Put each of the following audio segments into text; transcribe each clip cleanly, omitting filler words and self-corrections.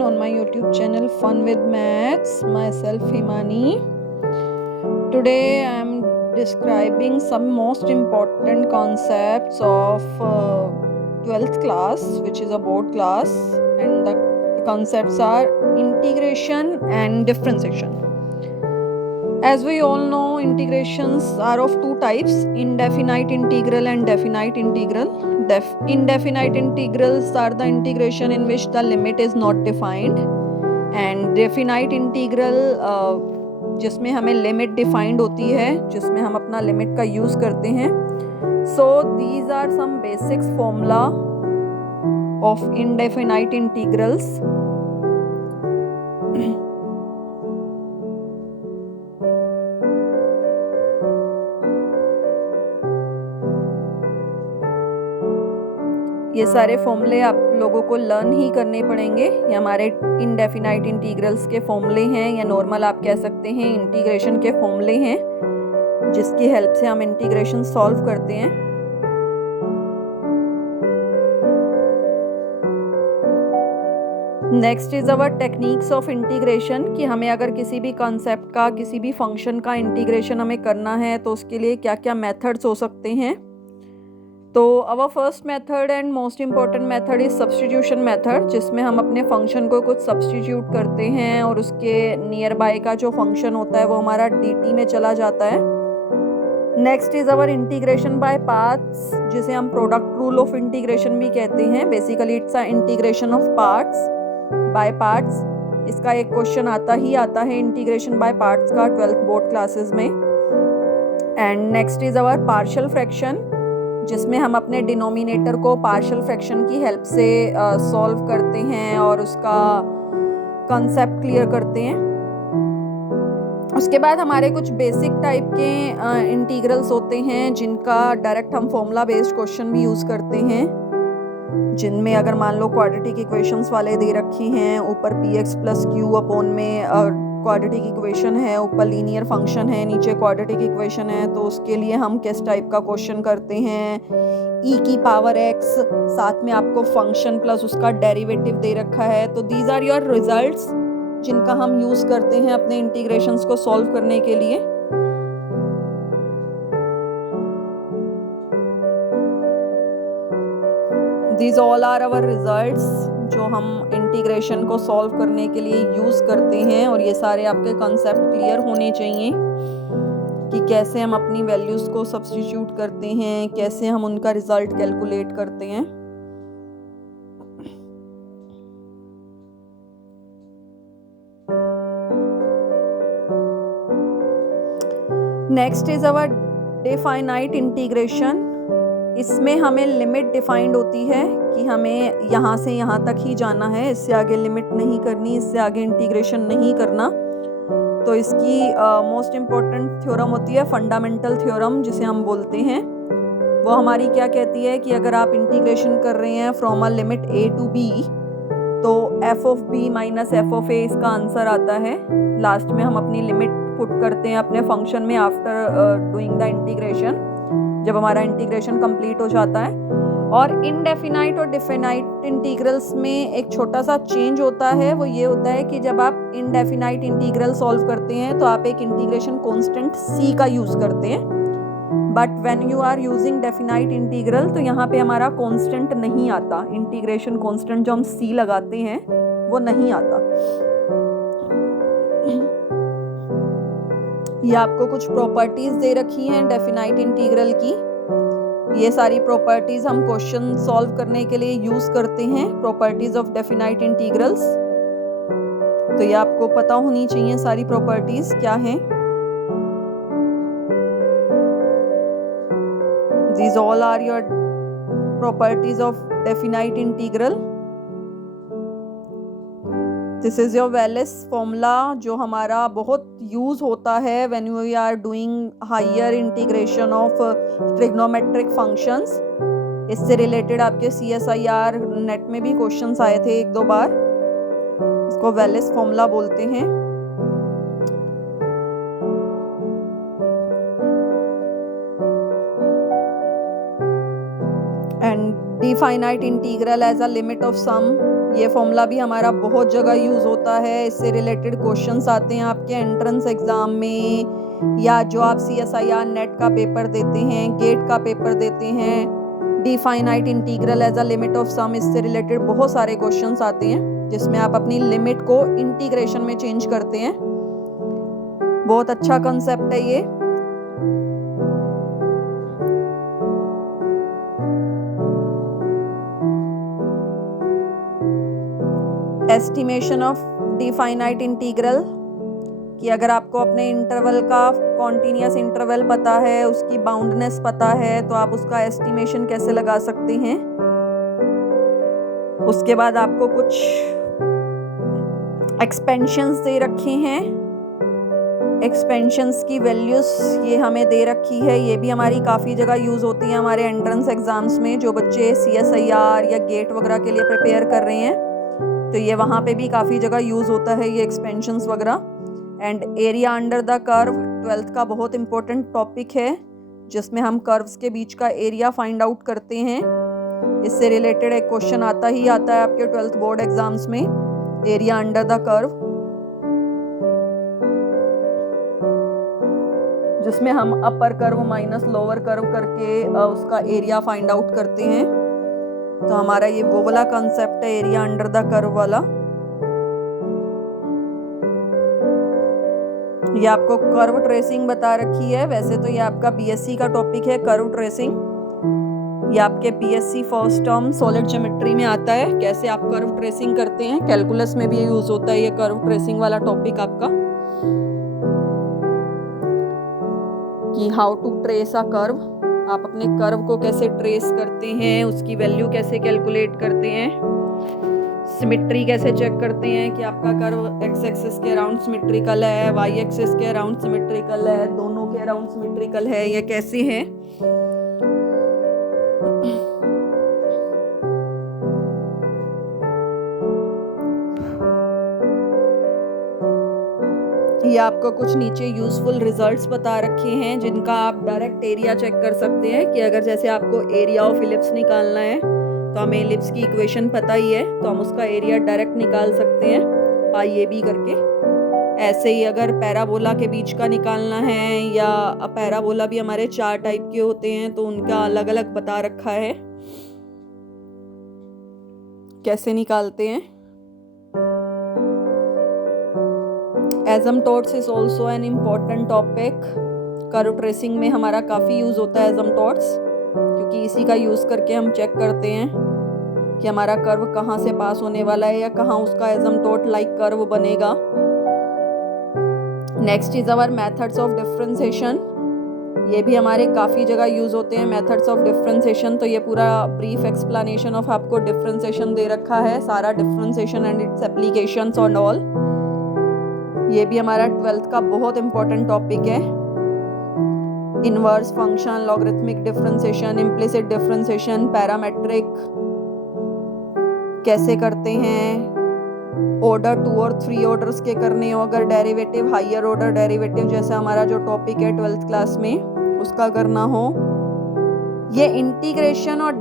on my YouTube channel Fun with Maths. Myself Himani. Today I am describing some most important concepts of 12th class, which is a board class, and the concepts are integration and differentiation. As we all know, integrations are of two types: indefinite integral and definite integral. Indefinite integrals are the integration in which the limit is not defined, and definite integral जिसमें हमें limit defined होती है, जिसमें हम अपना limit का use करते हैं. So these are some basics formula of indefinite integrals. ये सारे फॉर्मूले आप लोगों को लर्न ही करने पड़ेंगे. ये हमारे इनडेफिनाइट इंटीग्रल्स के फॉर्मूले हैं, या नॉर्मल आप कह सकते हैं इंटीग्रेशन के फॉर्मूले हैं, जिसकी हेल्प से हम इंटीग्रेशन सॉल्व करते हैं. Next is our techniques of integration, कि हमें अगर किसी भी कॉन्सेप्ट का, किसी भी फंक्शन का इंटीग्रेशन हमें करना है तो उसके लिए क्या क्या मेथड्स हो सकते हैं. तो our first method and most important method is substitution method, जिसमें हम अपने फंक्शन को कुछ सब्स्टिट्यूट करते हैं और उसके नियर बाय का जो फंक्शन होता है वो हमारा dt में चला जाता है. Next is our integration by parts, जिसे हम प्रोडक्ट रूल ऑफ इंटीग्रेशन भी कहते हैं. Basically it's a integration of parts by parts. इसका एक क्वेश्चन आता है इंटीग्रेशन बाय पार्ट्स का 12th बोर्ड क्लासेस में. And next is our partial fraction, जिसमें हम अपने डिनोमिनेटर को पार्शियल फ्रैक्शन की हेल्प से सॉल्व करते हैं और उसका कंसेप्ट क्लियर करते हैं. उसके बाद हमारे कुछ बेसिक टाइप के इंटीग्रल्स होते हैं, जिनका डायरेक्ट हम फॉर्मूला बेस्ड क्वेश्चन भी यूज़ करते हैं, जिनमें अगर मान लो क्वाड्रेटिक इक्वेशंस वाले दे रखी हैं, ऊपर px प्लस क्यू अपॉन में क्वाड्रेटिक इक्वेशन है, ऊपर लीनियर फंक्शन है, नीचे क्वाड्रेटिक इक्वेशन है, तो उसके लिए हम किस टाइप का क्वेश्चन करते हैं. e की पावर x, साथ में आपको फंक्शन प्लस उसका डेरिवेटिव दे रखा है. तो दीज आर योर रिजल्ट्स, जिनका हम यूज करते हैं अपने इंटीग्रेशंस को सॉल्व करने के लिए. These all are our results, जो हम इंटीग्रेशन को सॉल्व करने के लिए यूज़ करते हैं. और ये सारे आपके कॉन्सेप्ट क्लियर होने चाहिए कि कैसे हम अपनी वैल्यूज़ को सब्स्टिट्यूट करते हैं, कैसे हम उनका रिजल्ट कैलकुलेट करते हैं. Next is our definite integration. इसमें हमें लिमिट डिफाइंड होती है कि हमें यहाँ से यहाँ तक ही जाना है, इससे आगे लिमिट नहीं करनी, इससे आगे इंटीग्रेशन नहीं करना. तो इसकी मोस्ट इम्पोर्टेंट थ्योरम होती है फंडामेंटल थ्योरम, जिसे हम बोलते हैं. वो हमारी क्या कहती है कि अगर आप इंटीग्रेशन कर रहे हैं from a limit a to b, तो f of b minus f of a इसका आंसर आता है. लास्ट में हम अपनी लिमिट पुट करते हैं अपने फंक्शन में आफ्टर डूइंग द इंटीग्रेशन, जब हमारा इंटीग्रेशन कंप्लीट हो जाता है. और इनडेफिनाइट और डिफिनाइट इंटीग्रल्स में एक छोटा सा चेंज होता है. वो ये होता है कि जब आप इनडेफिनाइट इंटीग्रल सॉल्व करते हैं तो आप एक इंटीग्रेशन कांस्टेंट c का यूज़ करते हैं. But when you are using definite integral, तो यहाँ पे हमारा कांस्टेंट नहीं आता. इंटीग्रेशन कांस्टेंट जो हम c लगाते हैं वो नहीं आता. ये आपको कुछ प्रॉपर्टीज दे रखी हैं डेफिनाइट इंटीग्रल की. ये सारी प्रॉपर्टीज हम क्वेश्चन सॉल्व करने के लिए यूज करते हैं, प्रॉपर्टीज ऑफ डेफिनाइट इंटीग्रल्स. तो ये आपको पता होनी चाहिए सारी प्रॉपर्टीज क्या हैं. These all are your properties of definite integral. This is your Wallace formula, जो हमारा बहुत यूज होता है when we are doing higher integration of trigonometric functions. इससे रिलेटेड आपके CSIR नेट में भी क्वेश्चंस आए थे एक दो बार. इसको Wallace formula बोलते हैं. And definite integral as a limit of sum, ये फॉर्मूला भी हमारा बहुत जगह यूज़ होता है। इससे रिलेटेड क्वेश्चंस आते हैं आपके एंट्रेंस एग्ज़ाम में, या जो आप CSIR नेट का पेपर देते हैं, गेट का पेपर देते हैं, definite integral as a limit of sum, इससे रिलेटेड बहुत सारे क्वेश्चंस आते हैं जिसमें आप अपनी लिमिट को इंटीग्रेशन में चेंज करते हैं। बहुत अच्छा कंसेप्ट है ये। एस्टिमेशन ऑफ डिफाइनाइट इंटीग्रल, कि अगर आपको अपने इंटरवल का कॉन्टिन्यूस इंटरवल पता है, उसकी बाउंडनेस पता है, तो आप उसका एस्टिमेशन कैसे लगा सकते हैं। उसके बाद आपको कुछ एक्सपेंशंस दे रखे हैं। एक्सपेंशंस की वैल्यूज ये हमें दे रखी है। ये भी हमारी काफ़ी जगह यूज़ होती है हमारे एंट्रेंस एग्जाम्स में। जो बच्चे CSIR या गेट वगैरह के लिए प्रिपेयर कर रहे हैं तो ये वहाँ पे भी काफ़ी जगह यूज़ होता है ये एक्सपेंशंस वगैरह। And area under the curve 12th का बहुत इंपॉर्टेंट टॉपिक है, जिसमें हम कर्व्स के बीच का एरिया फाइंड आउट करते हैं। इससे रिलेटेड एक क्वेश्चन आता ही आता है आपके 12th बोर्ड एग्जाम्स में, एरिया अंडर द कर्व, जिसमें हम upper curve minus lower curve करके उसका एरिया फाइंड आउट करते हैं। तो हमारा ये वो वाला कंसेप्ट है, एरिया अंडर द कर्व वाला। ये आपको कर्व ट्रेसिंग बता रखी है। वैसे तो ये आपका BSc का टॉपिक है, कर्व ट्रेसिंग। ये आपके BSc first term solid geometry में आता है, कैसे आप कर्व ट्रेसिंग करते हैं। कैलकुलस में भी ये यूज होता है ये कर्व ट्रेसिंग वाला टॉपिक आपका, कि how to trace a curve, आप अपने कर्व को कैसे ट्रेस करते हैं, उसकी वैल्यू कैसे कैलकुलेट करते हैं, सिमेट्री कैसे चेक करते हैं कि आपका कर्व एक्स एक्सिस के अराउंड सिमेट्रिकल है, वाई एक्सिस के अराउंड सिमेट्रिकल है, दोनों के अराउंड सिमेट्रिकल है, ये कैसे है। ये आपको कुछ नीचे यूजफुल रिजल्ट्स बता रखे हैं, जिनका आप डायरेक्ट एरिया चेक कर सकते हैं। कि अगर जैसे आपको एरिया ऑफ इलिप्स निकालना है, तो हमें इलिप्स की इक्वेशन पता ही है, तो हम उसका एरिया डायरेक्ट निकाल सकते हैं IAB करके। ऐसे ही अगर पैराबोला के बीच का निकालना है, या पैराबोला भी हमारे 4 टाइप के होते हैं, तो उनका अलग अलग बता रखा है कैसे निकालते हैं। Asymptotes is also an important topic. Curve tracing में हमारा काफ़ी यूज़ होता है एजम्पटोट्स, क्योंकि इसी का यूज़ करके हम चेक करते हैं कि हमारा कर्व कहाँ से पास होने वाला है, या कहाँ उसका एजम्पटोट लाइक कर्व बनेगा। Next is our methods of differentiation. ये भी हमारे काफ़ी जगह यूज़ होते हैं मेथड्स ऑफ डिफरेंशिएशन। तो ये पूरा ब्रीफ एक्सप्लेनेशन ऑफ आपको डिफरेंशिएशन दे रखा है, सारा डिफरेंशिएशन एंड इट्स एप्लीकेशंस और ऑल। ये भी हमारा 12th का बहुत इंपॉर्टेंट टॉपिक है। Inverse function, logarithmic differentiation, implicit differentiation, parametric कैसे करते हैं, ऑर्डर 2 और 3 ऑर्डर्स के करने हो, अगर डेरिवेटिव हायर ऑर्डर डेरिवेटिव जैसा हमारा जो टॉपिक है 12th क्लास में उसका करना हो। ये इंटीग्रेशन और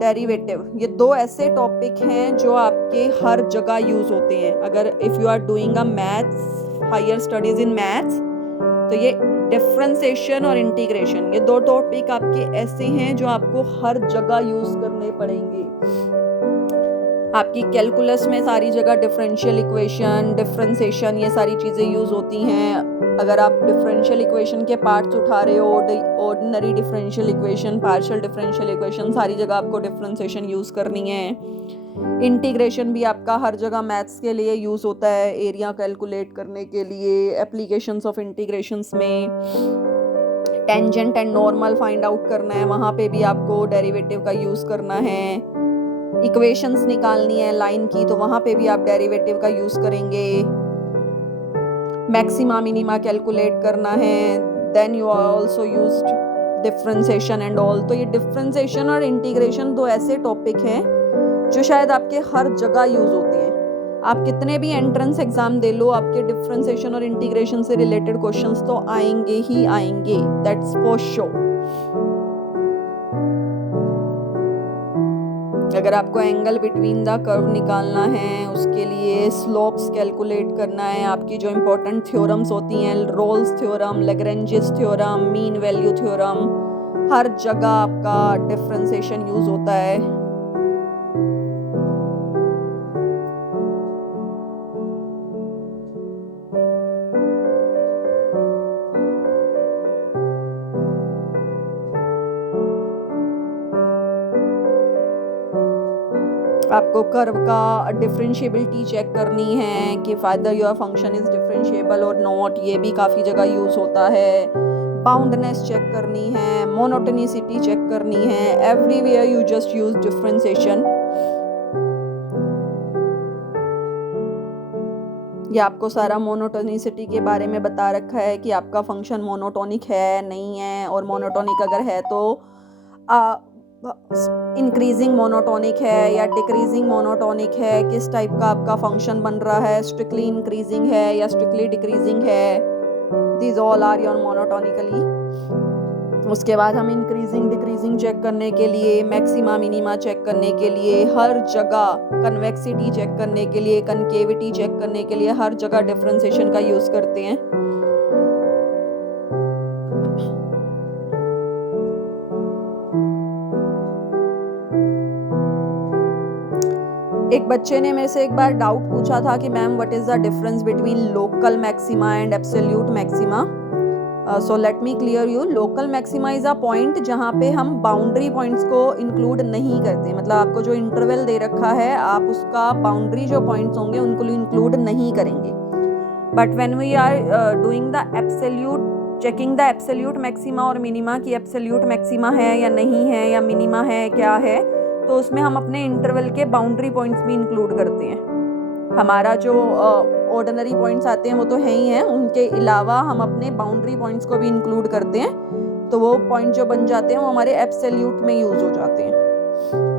डेरिवेटिव ये 2 ऐसे टॉपिक हैं जो आपके हर जगह यूज होते हैं। अगर if you are doing a maths, higher studies in maths, तो ये डिफरेंशिएशन और इंटीग्रेशन, ये 2 टॉपिक आपके ऐसे हैं जो आपको हर जगह यूज करने पड़ेंगे। आपकी कैलकुलस में सारी जगह डिफरेंशियल इक्वेशन, डिफरेंशिएशन, ये सारी चीज़ें यूज़ होती हैं। अगर आप डिफरेंशियल इक्वेशन के पार्ट्स उठा रहे हो, ordinary differential equation, partial differential equation, सारी जगह आपको डिफरेंशिएशन यूज़ करनी है। इंटीग्रेशन भी आपका हर जगह मैथ्स के लिए यूज़ होता है, एरिया कैलकुलेट करने के लिए। एप्लीकेशंस ऑफ इंटीग्रेशंस में tangent and normal find out करना है, वहाँ पे भी आपको डेरिवेटिव का यूज़ करना है। इक्वेशंस निकालनी है लाइन की, तो वहाँ पे भी आप डेरिवेटिव का यूज़ करेंगे। मैक्सिमा मिनिमा कैलकुलेट करना है, then you are also used differentiation and all. तो ये डिफरेंशिएशन और इंटीग्रेशन 2 ऐसे टॉपिक हैं जो शायद आपके हर जगह यूज़ होते हैं। आप कितने भी एंट्रेंस एग्जाम दे लो, आपके डिफरेंशिएशन और इंटीग्रेशन से रिलेटेड क्वेश्चंस तो आएंगे ही आएंगे, दैट्स फॉर श्योर। अगर आपको एंगल बिटवीन द कर्व निकालना है, उसके लिए स्लोप्स कैलकुलेट करना है, आपकी जो इम्पोर्टेंट थ्योरम्स होती हैं, Rolle's theorem, Lagrange's theorem, mean value theorem, हर जगह आपका डिफरेंशिएशन यूज होता है। आपको कर्व का डिफरेंशिएबिलिटी चेक करनी है कि father your function is differentiable और नॉट, ये भी काफ़ी जगह यूज़ होता है। बाउंडनेस चेक करनी है, मोनोटोनिसिटी चेक करनी है, everywhere you just use differentiation. ये आपको सारा मोनोटोनिसिटी के बारे में बता रखा है कि आपका फंक्शन मोनोटोनिक है नहीं है, और मोनोटोनिक अगर है तो इंक्रीजिंग मोनोटोनिक है या डिक्रीजिंग मोनोटोनिक है, किस टाइप का आपका फंक्शन बन रहा है, स्ट्रिक्टली इंक्रीजिंग है या स्ट्रिक्टली डिक्रीजिंग है। These all are your monotonically. उसके बाद हम इंक्रीजिंग डिक्रीजिंग चेक करने के लिए, मैक्सिमा मिनिमा चेक करने के लिए, हर जगह कन्वेक्सिटी चेक करने के लिए, कनकेविटी चेक करने के लिए हर जगह डिफरेंशिएशन का यूज करते हैं। एक बच्चे ने मेरे से एक बार डाउट पूछा था कि ma'am what is the difference between local maxima and absolute maxima. So let me clear you, local maxima is a point जहाँ पे हम बाउंड्री पॉइंट्स को इंक्लूड नहीं करते, मतलब आपको जो इंटरवल दे रखा है आप उसका बाउंड्री जो पॉइंट्स होंगे उनको इंक्लूड नहीं करेंगे। But when we are doing the absolute, checking the absolute maxima और मिनिमा की एब्सोल्यूट मैक्सिमा है या नहीं है या मिनिमा है क्या है, तो उसमें हम अपने इंटरवल के बाउंड्री पॉइंट्स भी इंक्लूड करते हैं। हमारा जो ऑर्डिनरी पॉइंट्स आते हैं वो तो है ही हैं, उनके अलावा हम अपने बाउंड्री पॉइंट्स को भी इंक्लूड करते हैं, तो वो पॉइंट जो बन जाते हैं वो हमारे एब्सोल्यूट में यूज हो जाते हैं।